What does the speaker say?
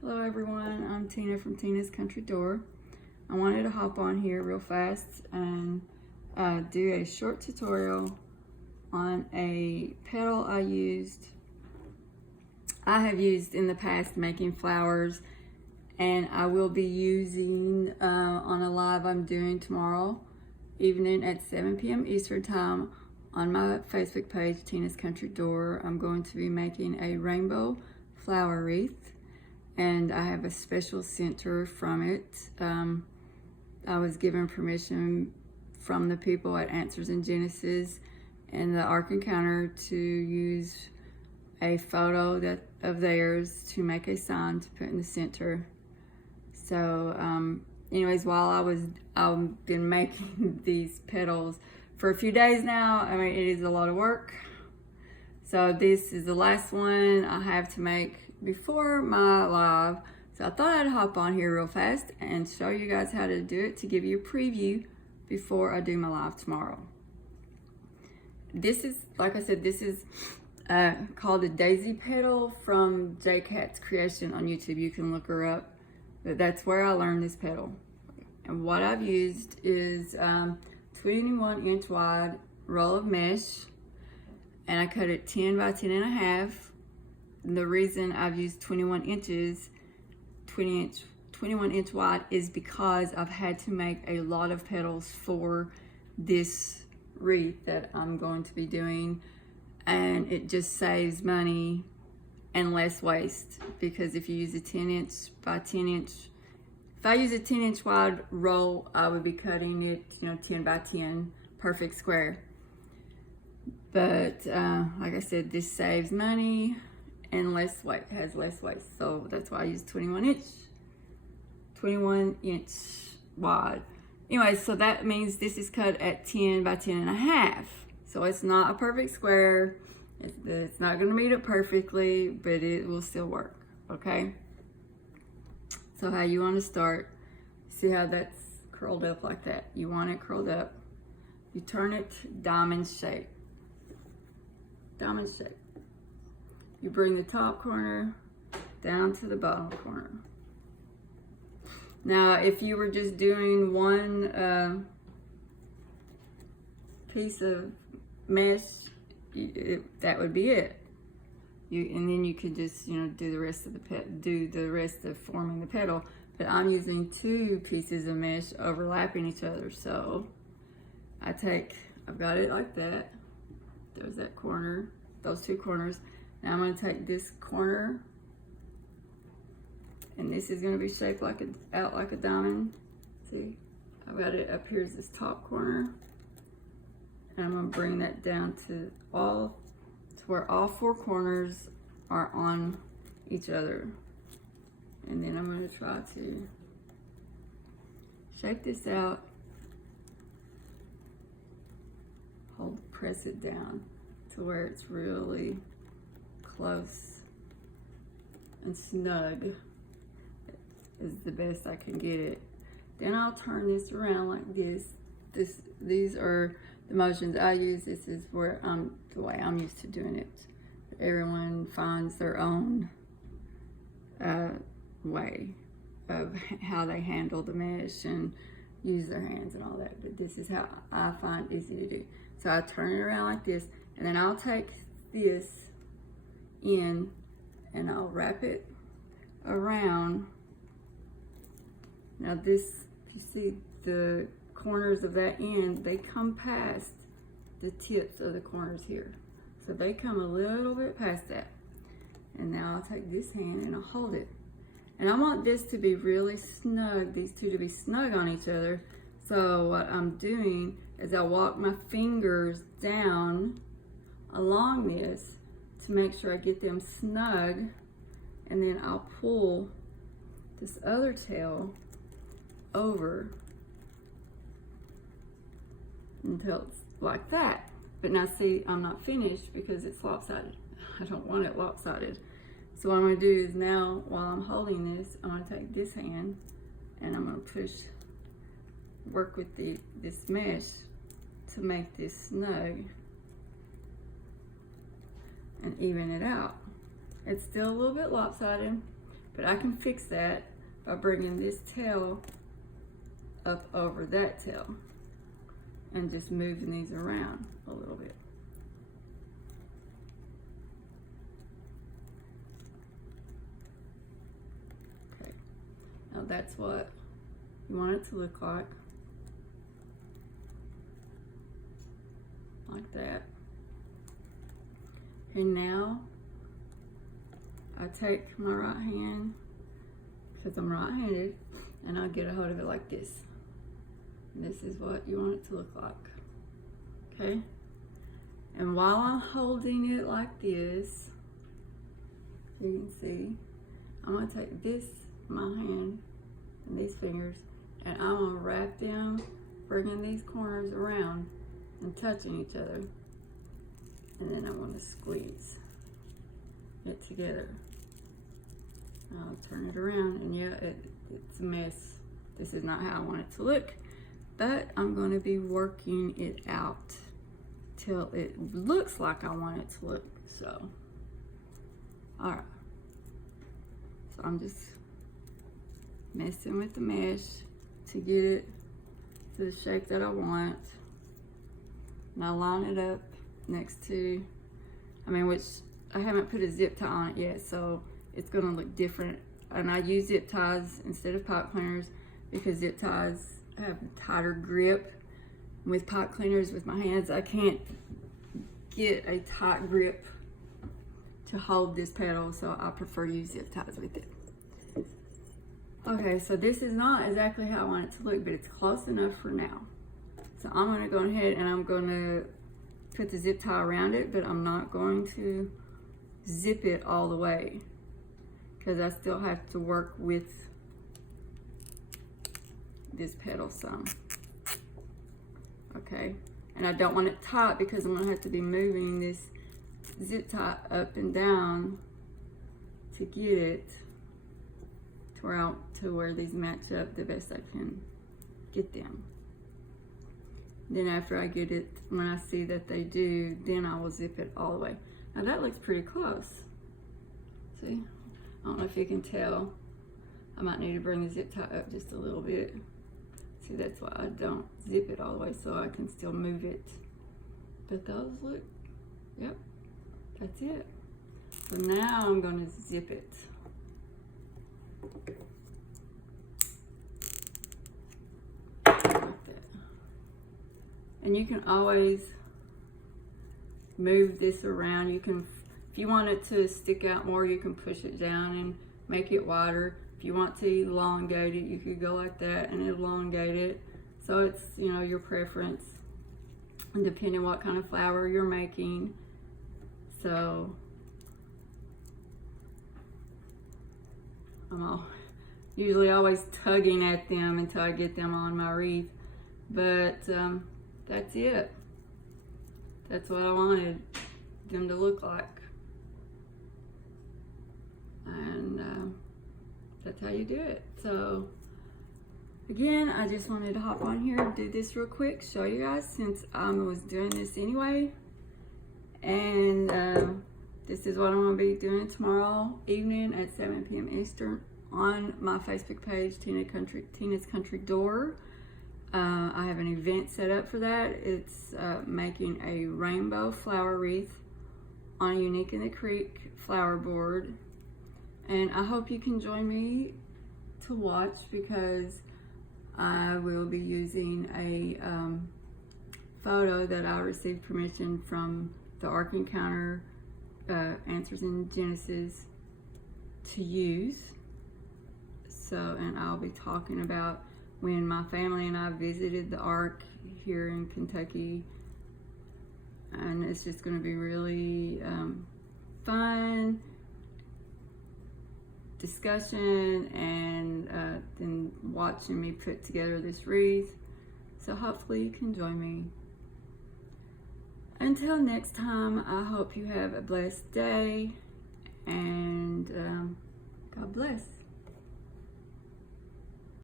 Hello everyone, I'm Tina from Tina's Country Door. I wanted to hop on here real fast and do a short tutorial on a petal I have used in the past making flowers, and I will be using on a live I'm doing tomorrow evening at 7 p.m. Eastern Time on my Facebook page, Tina's Country Door. I'm going to be making a rainbow flower wreath, and I have a special center from it. I was given permission from the people at Answers in Genesis and the Ark Encounter to use a photo of theirs to make a sign to put in the center. So anyways, while I've been making these petals for a few days now, I mean, it is a lot of work. So this is the last one I have to make before my live. So I thought I'd hop on here real fast and show you guys how to do it to give you a preview before I do my live tomorrow. This is, like I said, this is called a daisy petal from J Cat's Creation on YouTube. You can look her up. But that's where I learned this petal. And what I've used is 21-inch wide roll of mesh, and I cut it 10 by 10 and a half. And the reason I've used 21 inch wide is because I've had to make a lot of petals for this wreath that I'm going to be doing, and it just saves money and less waste, because if you use a 10-inch by 10-inch, if I use a 10-inch wide roll, I would be cutting it, 10 by 10, perfect square. But like I said, this saves money and less weight, has less waste. So that's why I use 21 inch wide. Anyway, so that means this is cut at 10 by 10 and a half. So it's not a perfect square. It's not gonna meet it perfectly, but it will still work, okay? So how you wanna start, see how that's curled up like that? You want it curled up. You turn it diamond shape. Diamond shape. You bring the top corner down to the bottom corner. Now, if you were just doing one piece of mesh, that would be it. And then you could just, do the rest of forming the petal. But I'm using two pieces of mesh overlapping each other. So I've got it like that. There's that corner, those two corners. Now I'm going to take this corner, and this is going to be shaped out like a diamond. See, I've got it up here as this top corner, and I'm going to bring that down to where all four corners are on each other. And then I'm going to try to shake this out, press it down to where it's really close and snug is the best I can get it. Then I'll turn this around like this. These are the motions I use. This is where the way I'm used to doing it. Everyone finds their own way of how they handle the mesh and use their hands and all that. But this is how I find easy to do. So I turn it around like this, and then I'll take this in and I'll wrap it around. Now this, you see the corners of that end, they come past the tips of the corners here. So they come a little bit past that. And now I'll take this hand and I'll hold it. And I want this to be really snug, these two to be snug on each other. So what I'm doing is I'll walk my fingers down along this to make sure I get them snug, and then I'll pull this other tail over until it's like that. But now see, I'm not finished because it's lopsided. I don't want it lopsided. So what I'm gonna do is now, while I'm holding this, I'm gonna take this hand and I'm gonna work with this mesh to make this snug and even it out. It's still a little bit lopsided, But I can fix that by bringing this tail up over that tail and just moving these around a little bit. Okay, now that's what you want it to look like that. And now I take my right hand, because I'm right-handed, and I'll get a hold of it like this. And this is what you want it to look like, okay? And while I'm holding it like this, you can see, I'm gonna take this, my hand, and these fingers, and I'm gonna wrap them, bringing these corners around and touching each other. And then I'm gonna squeeze it together. I'll turn it around, and yeah, it's a mess. This is not how I want it to look, but I'm going to be working it out till it looks like I want it to look. So, all right. So I'm just messing with the mesh to get it to the shape that I want. And I line it up next to, which I haven't put a zip tie on it yet, so it's gonna look different. And I use zip ties instead of pipe cleaners because zip ties have a tighter grip. With pipe cleaners, with my hands, I can't get a tight grip to hold this petal, so I prefer to use zip ties with it. Okay, so this is not exactly how I want it to look, but it's close enough for now. So I'm gonna go ahead and I'm gonna put the zip tie around it, but I'm not going to zip it all the way because I still have to work with this petal some. Okay, and I don't want it tight because I'm gonna have to be moving this zip tie up and down to get it to where these match up the best I can get them. Then after I get it, when I see that they do, then I will zip it all the way. Now that looks pretty close. See? I don't know if you can tell. I might need to bring the zip tie up just a little bit. See, that's why I don't zip it all the way, so I can still move it. But those look, yep, that's it. So now I'm gonna zip it. Like that. And you can always move this around. You can, if you want it to stick out more, you can push it down and make it wider. If you want to elongate it, you could go like that and elongate it. So it's, you know, your preference, and depending what kind of flower you're making. So I'm usually always tugging at them until I get them on my wreath. But that's it. That's what I wanted them to look like. And that's how you do it. So again, I just wanted to hop on here and do this real quick, show you guys, since I was doing this anyway. And this is what I'm going to be doing tomorrow evening at 7 p.m. Eastern on my Facebook page, Tina's Country Door. I have an event set up for that. It's making a rainbow flower wreath on a Unique in the Creek flower board. And I hope you can join me to watch, because I will be using a photo that I received permission from the Ark Encounter Answers in Genesis to use. So, and I'll be talking about when my family and I visited the Ark here in Kentucky. And it's just going to be really fun discussion, and then watching me put together this wreath. So hopefully you can join me. Until next time, I hope you have a blessed day, and God bless.